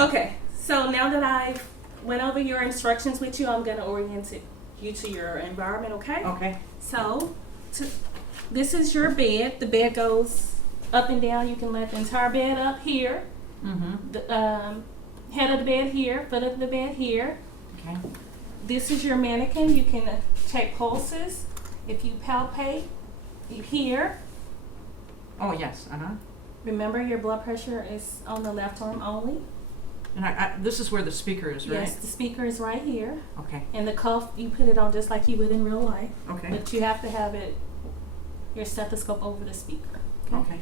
Okay, so now that I've went over your instructions with you, I'm going to orient you to your environment, okay? Okay. So, this is your bed. The bed goes up and down. You can let the entire bed up here. Mm-hmm. The head of the bed here, foot of the bed here. Okay. This is your mannequin. You can check pulses. If you palpate, you hear. Oh, yes. Uh-huh. Remember, your blood pressure is on the left arm only. And this is where the speaker is, right? Yes, the speaker is right here. Okay. And the cuff, you put it on just like you would in real life. Okay. But you have to have your stethoscope over the speaker. Okay.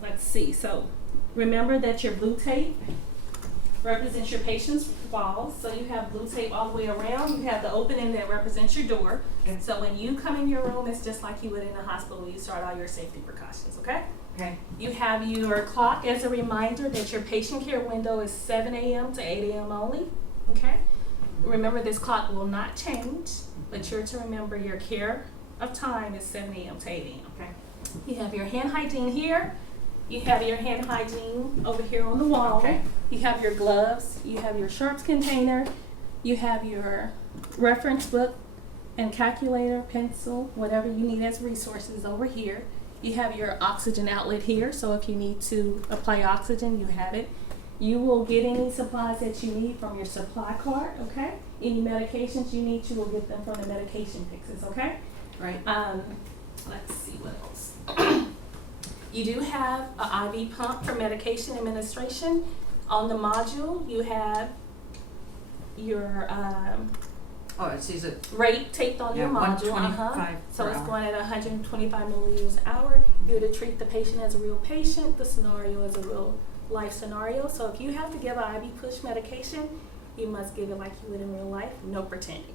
Let's see. So remember that your blue tape represents your patient's walls. So you have blue tape all the way around. You have the opening that represents your door. Okay. So when you come in your room, it's just like you would in a hospital when you start all your safety precautions, okay? Okay. You have your clock as a reminder that your patient care window is 7 a.m. to 8 a.m. only, okay? Remember, this clock will not change, but you're to remember your care of time is 7 a.m. to 8 a.m. Okay. You have your hand hygiene here. You have your hand hygiene over here on the wall. Okay. You have your gloves. You have your sharps container. You have your reference book and calculator, pencil, whatever you need as resources over here. You have your oxygen outlet here, so if you need to apply oxygen, you have it. You will get any supplies that you need from your supply cart, okay? Any medications you need, you will get them from the medication fixes, okay? Right. Let's see what else. You do have an IV pump for medication administration. On the module, you have your Oh, it sees it. rate taped on your module. 125 So per it's hour. going at 125 milliliters an hour. You're to treat the patient as a real patient, the scenario is a real life scenario. So if you have to give an IV push medication, you must give it like you would in real life, no pretending.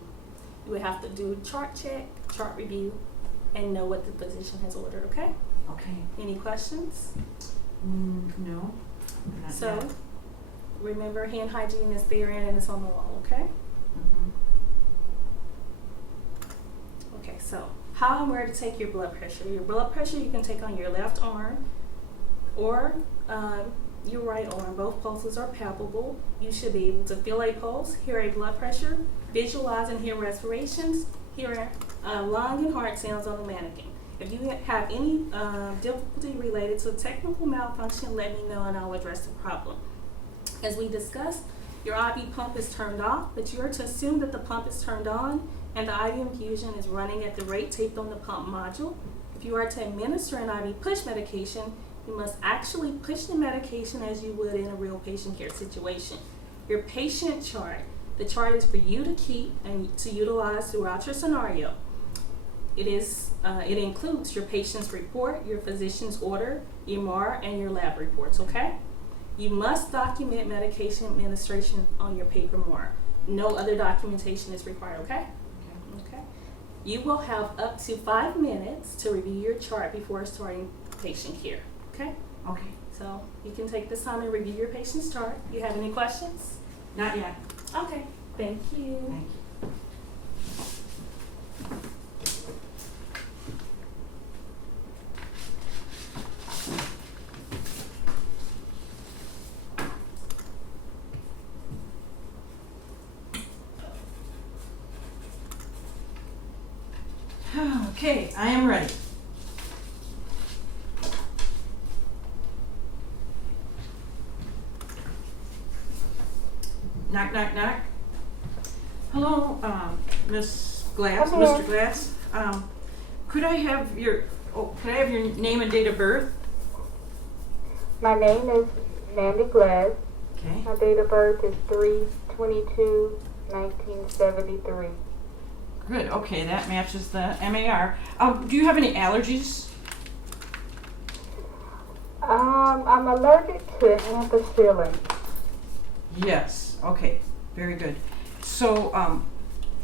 You would have to do chart check, chart review, and know what the physician has ordered, okay? Okay. Any questions? No. Not So yet. remember, hand hygiene is there and it's on the wall, okay? Mhm. Okay, so how and where to take your blood pressure. Your blood pressure you can take on your left arm or your right arm. Both pulses are palpable. You should be able to feel a pulse, hear a blood pressure, visualize and hear respirations, hear lung and heart sounds on the mannequin. If you have any difficulty related to technical malfunction, let me know and I'll address the problem. As we discussed, your IV pump is turned off, but you are to assume that the pump is turned on and the IV infusion is running at the rate taped on the pump module. If you are to administer an IV push medication, you must actually push the medication as you would in a real patient care situation. Your patient chart, the chart is for you to keep and to utilize throughout your scenario. It includes your patient's report, your physician's order, EMR, and your lab reports, okay? You must document medication administration on your paper mark. No other documentation is required, okay? Okay. You will have up to 5 minutes to review your chart before starting patient care, okay? Okay. So you can take this time and review your patient's chart. You have any questions? Not yet. Okay, thank you. Thank you. Okay, I am ready. Knock, knock, knock. Hello, Miss Glass, Hello. Mr. Glass. Could I have your name and date of birth? My name is Mandy Glass. Okay. My date of birth is 3/22/1973. Good. Okay, that matches the MAR. Do you have any allergies? I'm allergic to ampicillin. Yes. Okay. Very good. So,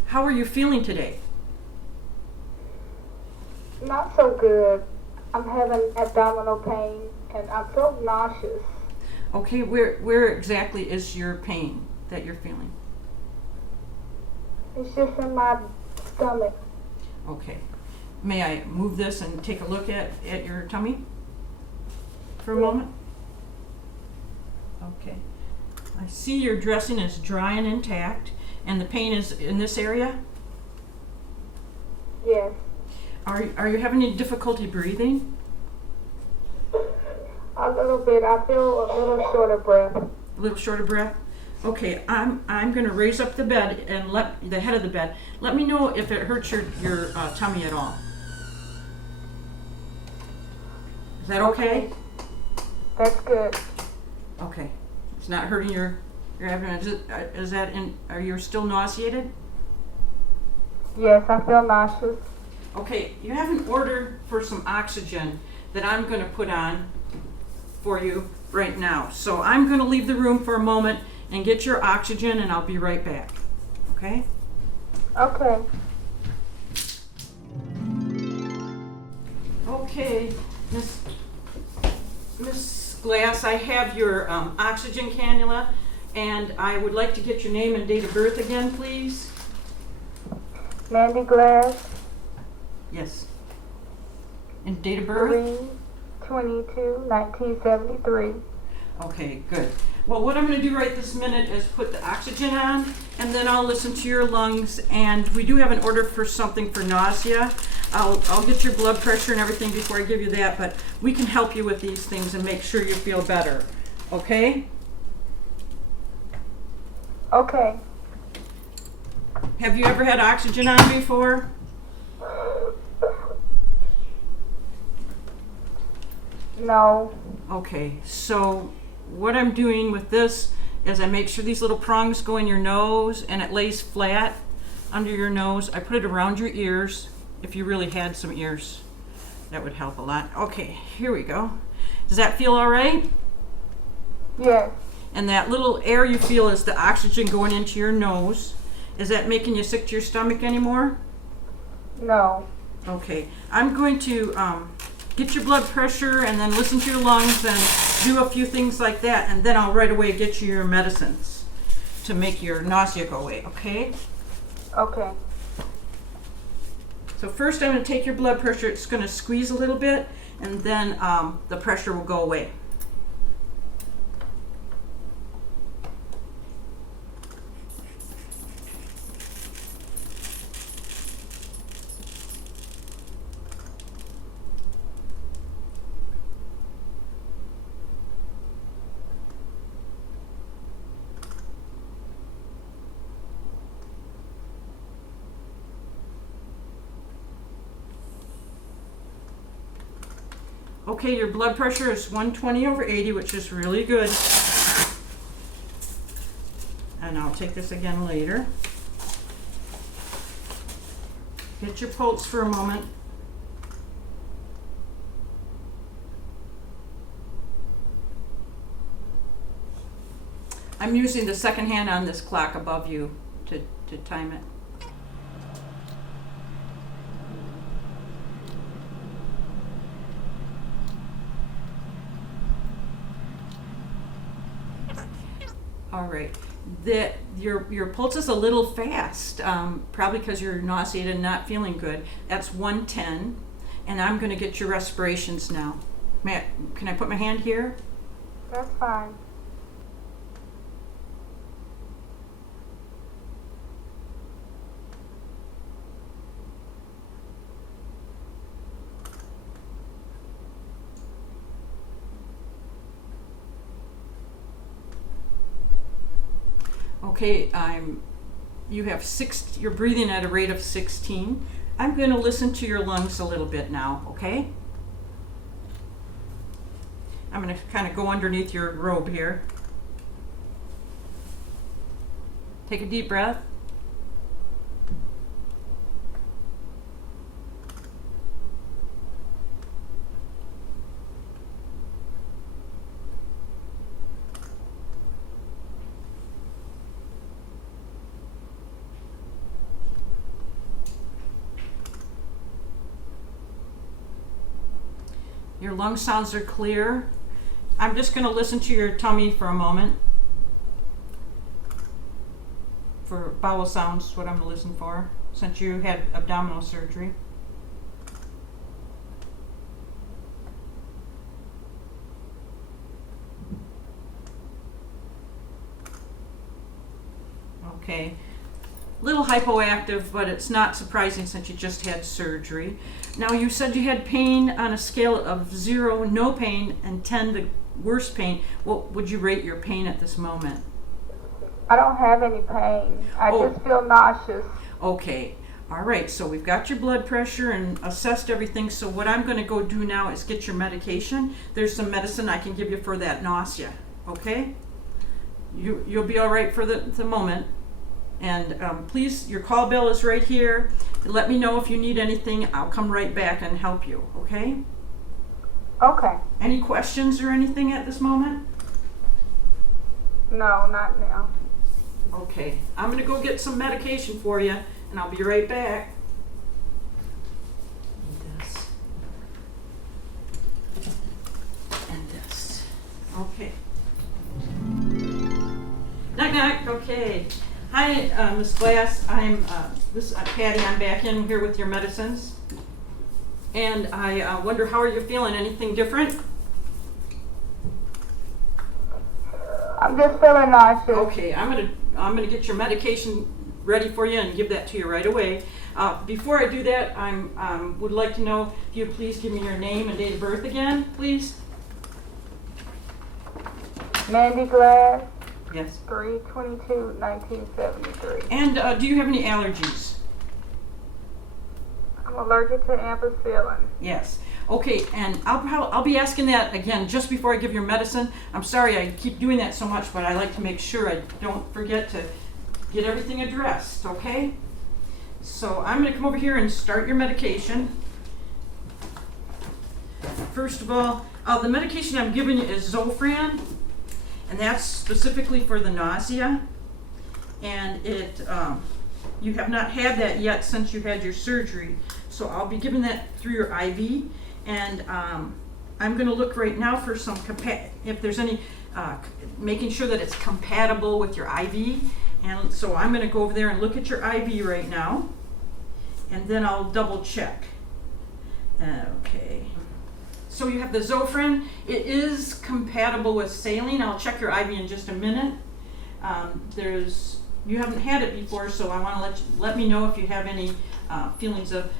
how are you feeling today? Not so good. I'm having abdominal pain and I'm so nauseous. Okay. Where exactly is your pain that you're feeling? It's just in my stomach. Okay. May I move this and take a look at your tummy for a Yeah. moment? Okay. I see your dressing is dry and intact, and the pain is in this area. Yes. Are you having any difficulty breathing? A little bit. I feel a little short of breath. A little short of breath? Okay, I'm going to raise up the bed and let the head of the bed. Let me know if it hurts your tummy at all. Is that okay? That's good. Okay. It's not hurting your abdomen. Is that are you still nauseated? Yes, I feel nauseous. Okay, you have an order for some oxygen that I'm going to put on for you right now. So I'm going to leave the room for a moment and get your oxygen, and I'll be right back. Okay? Okay. Okay, Miss Glass, I have your oxygen cannula, and I would like to get your name and date of birth again, please. Mandy Glass, Yes. And date of birth? 3/22/1973. Okay, good. Well, what I'm going to do right this minute is put the oxygen on, and then I'll listen to your lungs. And we do have an order for something for nausea. I'll get your blood pressure and everything before I give you that, but we can help you with these things and make sure you feel better. Okay? Okay. Have you ever had oxygen on before? No. Okay, so what I'm doing with this is I make sure these little prongs go in your nose and it lays flat under your nose. I put it around your ears. If you really had some ears, that would help a lot. Okay, here we go. Does that feel all right? Yes. And that little air you feel is the oxygen going into your nose. Is that making you sick to your stomach anymore? No. Okay, I'm going to get your blood pressure and then listen to your lungs and do a few things like that, and then I'll right away get you your medicines to make your nausea go away, okay? Okay. So first I'm going to take your blood pressure. It's going to squeeze a little bit, and then the pressure will go away. Okay, your blood pressure is 120/80, which is really good. And I'll take this again later. Get your pulse for a moment. I'm using the second hand on this clock above you to time it. All right. Your pulse is a little fast, probably because you're nauseated and not feeling good. That's 110, and I'm going to get your respirations now. Can I put my hand here? That's fine. Okay, you're breathing at a rate of 16. I'm going to listen to your lungs a little bit now, okay? I'm going to kind of go underneath your robe here. Take a deep breath. Your lung sounds are clear. I'm just going to listen to your tummy for a moment. For bowel sounds, what I'm going to listen for, since you had abdominal surgery. okay? Little hypoactive, but it's not surprising since you just had surgery. Now, you said you had pain on a scale of 0, no pain, and 10, the worst pain. What would you rate your pain at this moment? I don't have any pain. I Oh. just feel nauseous. Okay, all right, so we've got your blood pressure and assessed everything. So what I'm gonna go do now is get your medication. There's some medicine I can give you for that nausea, okay? You'll be all right for the moment. And please, your call bell is right here. Let me know if you need anything. I'll come right back and help you, okay? Okay. Any questions or anything at this moment? No, not now. Okay, I'm gonna go get some medication for you, and I'll be right back. This. And this. Okay. Knock knock, okay. Hi, Miss Glass, I'm Patti, I'm back in here with your medicines. And I wonder, how are you feeling? Anything different? I'm just feeling nauseous. Okay, I'm gonna get your medication ready for you and give that to you right away. Before I do that, would like to know if you would please give me your name and date of birth again, please. Mandy Glass, Yes. 3/22/1973. And do you have any allergies? I'm allergic to ampicillin. Yes. Okay, and I'll be asking that again just before I give your medicine. I'm sorry I keep doing that so much, but I like to make sure I don't forget to get everything addressed, okay? So I'm going to come over here and start your medication. First of all, the medication I'm giving you is Zofran, and that's specifically for the nausea. And you have not had that yet since you had your surgery, so I'll be giving that through your IV. And I'm going to look right now for some if there's any making sure that it's compatible with your IV. And so I'm going to go over there and look at your IV right now, and then I'll double check. Okay. So you have the Zofran. It is compatible with saline. I'll check your IV in just a minute. You haven't had it before, so I want to let me know if you have any feelings of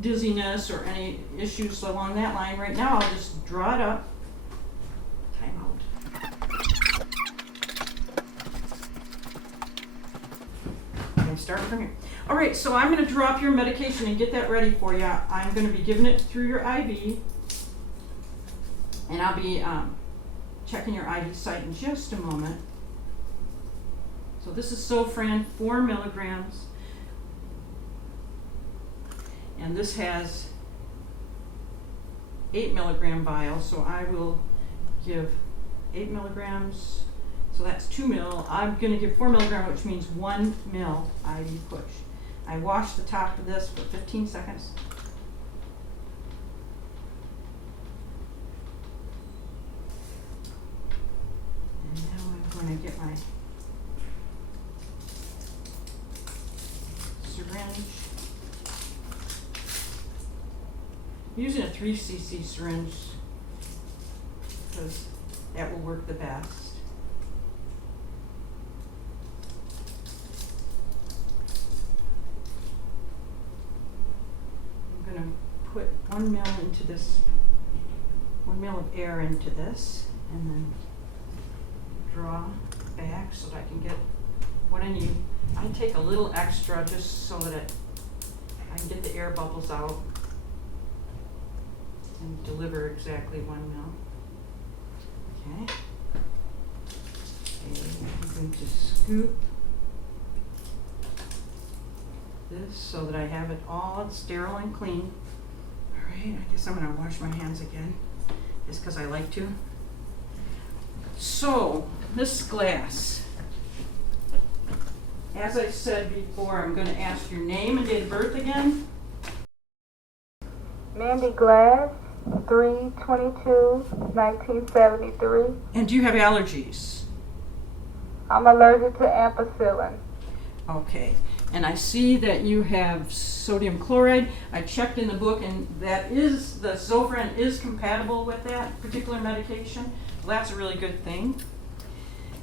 dizziness or any issues along that line. Right now, I'll just draw it up. Time out. Okay, start from here. All right, so I'm going to drop your medication and get that ready for you. I'm going to be giving it through your IV, and I'll be checking your IV site in just a moment. So this is Zofran, 4 milligrams. And this has 8 milligram vial, so I will give 8 milligrams, so that's 2 mil. I'm going to give 4 milligram, which means 1 mil IV push. I wash the top of this for 15 seconds. And now I'm going to get my syringe. I'm using a 3 cc syringe because that will work the best. I'm going to put 1 mil into this, 1 mil of air into this, and then draw back so that I can get what I need. I take a little extra just so that I can get the air bubbles out and deliver exactly 1 mil. Okay. I'm going to scoop this so that I have it all sterile and clean. All right, I guess I'm going to wash my hands again, just because I like to. So, Miss Glass, as I said before, I'm going to ask your name and date of birth again. Mandy Glass, 3/22/1973. And do you have allergies? I'm allergic to ampicillin. Okay. And I see that you have sodium chloride. I checked in the book, and the Zofran is compatible with that particular medication. Well, that's a really good thing.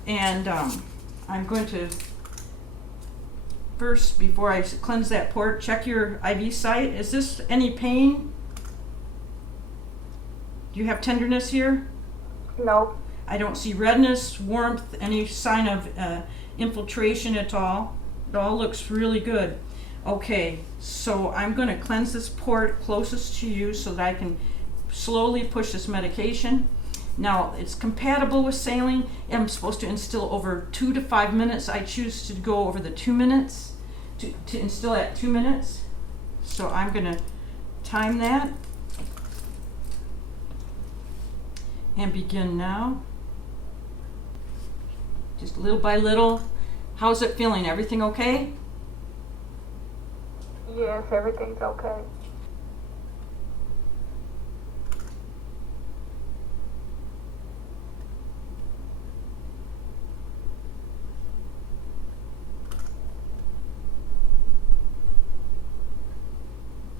And I'm going to first, before I cleanse that port, check your IV site. Is this any pain? Do you have tenderness here? No. I don't see redness, warmth, any sign of infiltration at all. It all looks really good. Okay, so I'm going to cleanse this port closest to you so that I can slowly push this medication. Now, it's compatible with saline. I'm supposed to instill over 2 to 5 minutes. I choose to go over the 2 minutes, to instill at 2 minutes. So I'm going to time that and begin now. Just little by little. How's it feeling? Everything okay? Yes, everything's okay.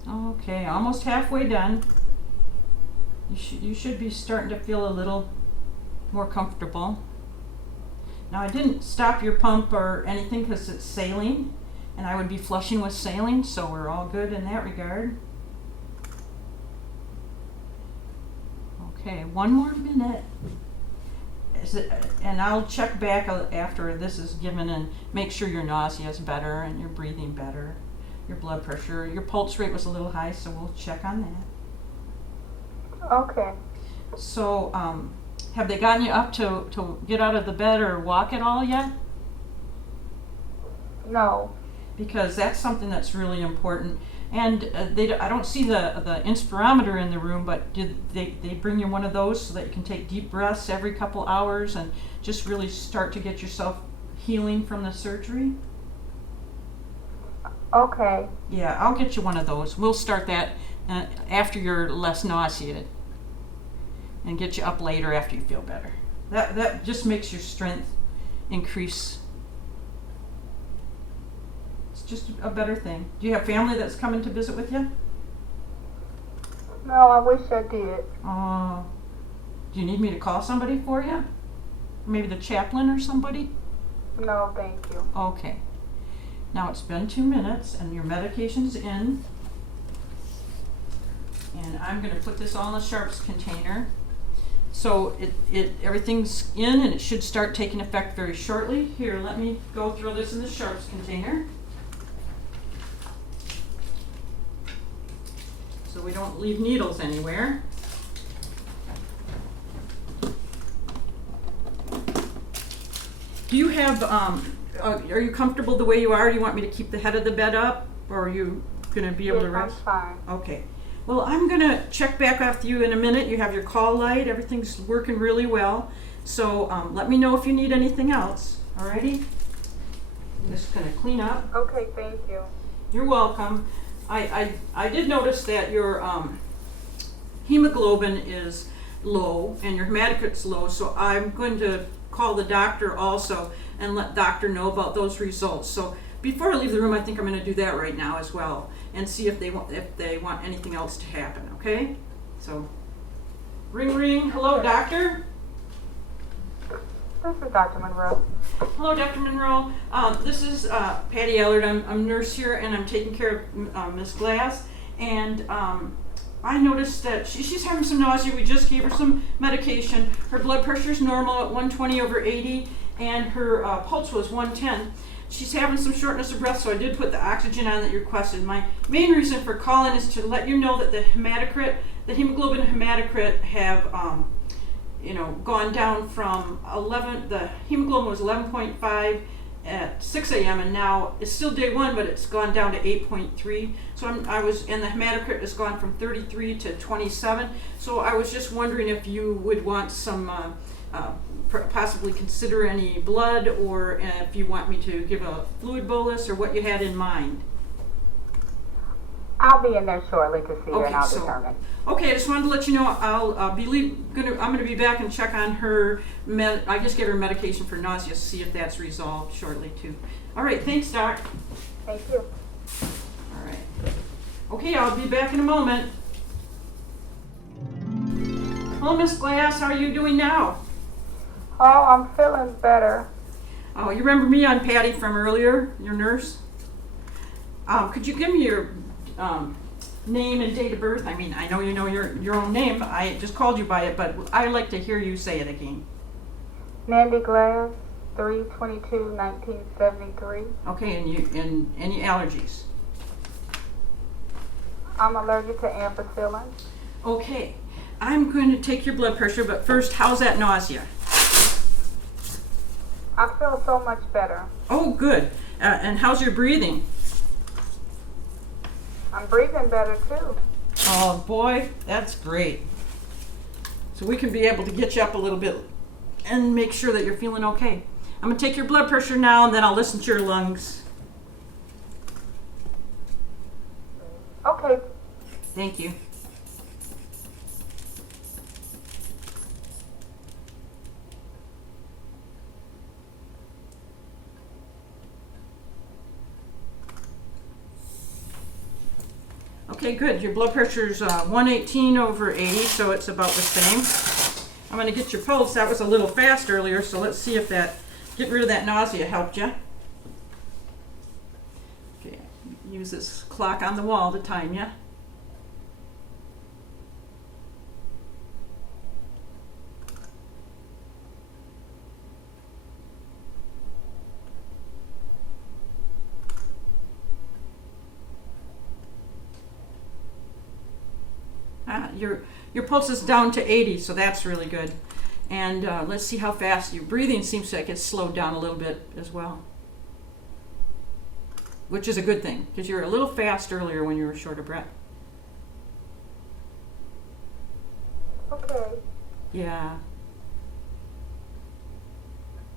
Okay, almost halfway done. You should be starting to feel a little more comfortable. Now, I didn't stop your pump or anything because it's saline, and I would be flushing with saline, so we're all good in that regard. Okay, 1 more minute. And I'll check back after this is given and make sure your nausea is better and you're breathing better. Your blood pressure, your pulse rate was a little high, so we'll check on that. Okay. So, have they gotten you up to get out of the bed or walk at all yet? No. Because that's something that's really important. And I don't see the inspirometer in the room, but did they bring you one of those so that you can take deep breaths every couple hours and just really start to get yourself healing from the surgery? Okay. Yeah, I'll get you one of those. We'll start that after you're less nauseated and get you up later after you feel better. That just makes your strength increase. It's just a better thing. Do you have family that's coming to visit with you? No, I wish I did. Do you need me to call somebody for you? Maybe the chaplain or somebody? No, thank you. Okay. Now it's been 2 minutes and your medication's in. And I'm going to put this all in the sharps container. So everything's in and it should start taking effect very shortly. Here, let me go throw this in the sharps container, so we don't leave needles anywhere. Do you have, are you comfortable the way you are? Do you want me to keep the head of the bed up, or are you going to be able to rest? I'm fine. Okay. Well, I'm going to check back with you in a minute. You have your call light. Everything's working really well. So let me know if you need anything else. Alrighty? I'm just going to clean up. Okay, thank you. You're welcome. I did notice that your hemoglobin is low and your hematocrit's low, so I'm going to call the doctor also and let doctor know about those results. So before I leave the room, I think I'm going to do that right now as well and see if they want anything else to happen. Okay? So, ring ring. Hello, doctor. This is Dr. Monroe. Hello, Dr. Monroe. This is Patti Allard. I'm nurse here, and I'm taking care of Miss Glass. And I noticed that she's having some nausea. We just gave her some medication. Her blood pressure is normal at 120/80, and her pulse was 110. She's having some shortness of breath, so I did put the oxygen on that you requested. My main reason for calling is to let you know that the hemoglobin hematocrit have gone down from 11. The hemoglobin was 11.5 at 6 a.m. and now it's still day 1, but it's gone down to 8.3. So and the hematocrit has gone from 33 to 27. So I was just wondering if you would want some, possibly consider any blood, or if you want me to give a fluid bolus, or what you had in mind. I'll be in there shortly to see her, and I'll determine. Okay, I just wanted to let you know I'm going to be back and check on her. I just gave her medication for nausea, see if that's resolved shortly too. All right, thanks, Doc. Thank you. All right. Okay, I'll be back in a moment. Hello, Miss Glass. How are you doing now? Oh, I'm feeling better. Oh, you remember me? I'm Patti from earlier, your nurse. Could you give me your name and date of birth? I mean, I know you know your own name. I just called you by it, but I'd like to hear you say it again. Mandy Glass, 3/22/1973. Okay, and any allergies? I'm allergic to ampicillin. Okay, I'm going to take your blood pressure, but first, how's that nausea? I feel so much better. Oh, good. And how's your breathing? I'm breathing better too. Oh boy, that's great. So we can be able to get you up a little bit and make sure that you're feeling okay. I'm going to take your blood pressure now, and then I'll listen to your lungs. Okay. Thank you. Okay, good. Your blood pressure's 118/80, so it's about the same. I'm going to get your pulse. That was a little fast earlier, so let's see if that, get rid of that nausea helped you. Okay, use this clock on the wall to time you. Your pulse is down to 80, so that's really good. And let's see how fast your breathing seems like it's slowed down a little bit as well, which is a good thing because you were a little fast earlier when you were short of breath. Okay. Yeah.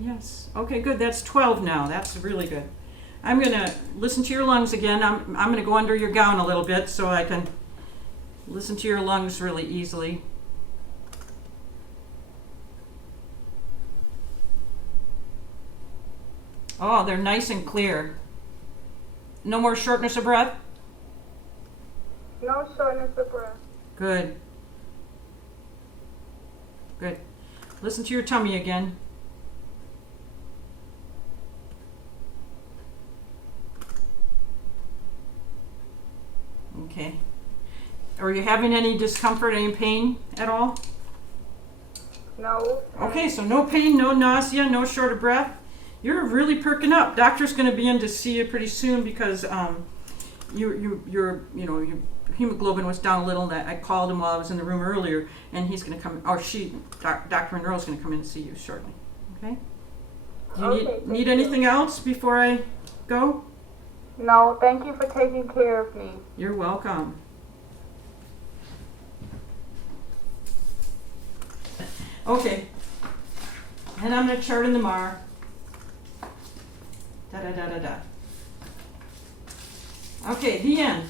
Yes. Okay, good. That's 12 now. That's really good. I'm going to listen to your lungs again. I'm going to go under your gown a little bit so I can listen to your lungs really easily. Oh, they're nice and clear. No more shortness of breath? No shortness of breath. Good. Good. Listen to your tummy again. Okay. Are you having any discomfort, any pain at all? No. Okay, so no pain, no nausea, no short of breath. You're really perking up. Doctor's going to be in to see you pretty soon because your hemoglobin was down a little. That I called him while I was in the room earlier, and he's going to come. Or Dr. Monroe's going to come in and see you shortly. Okay. Do you need anything else before I go? No, thank you for taking care of me. You're welcome. Okay, and I'm going to chart in the MAR. Da da da da da. Okay, the end.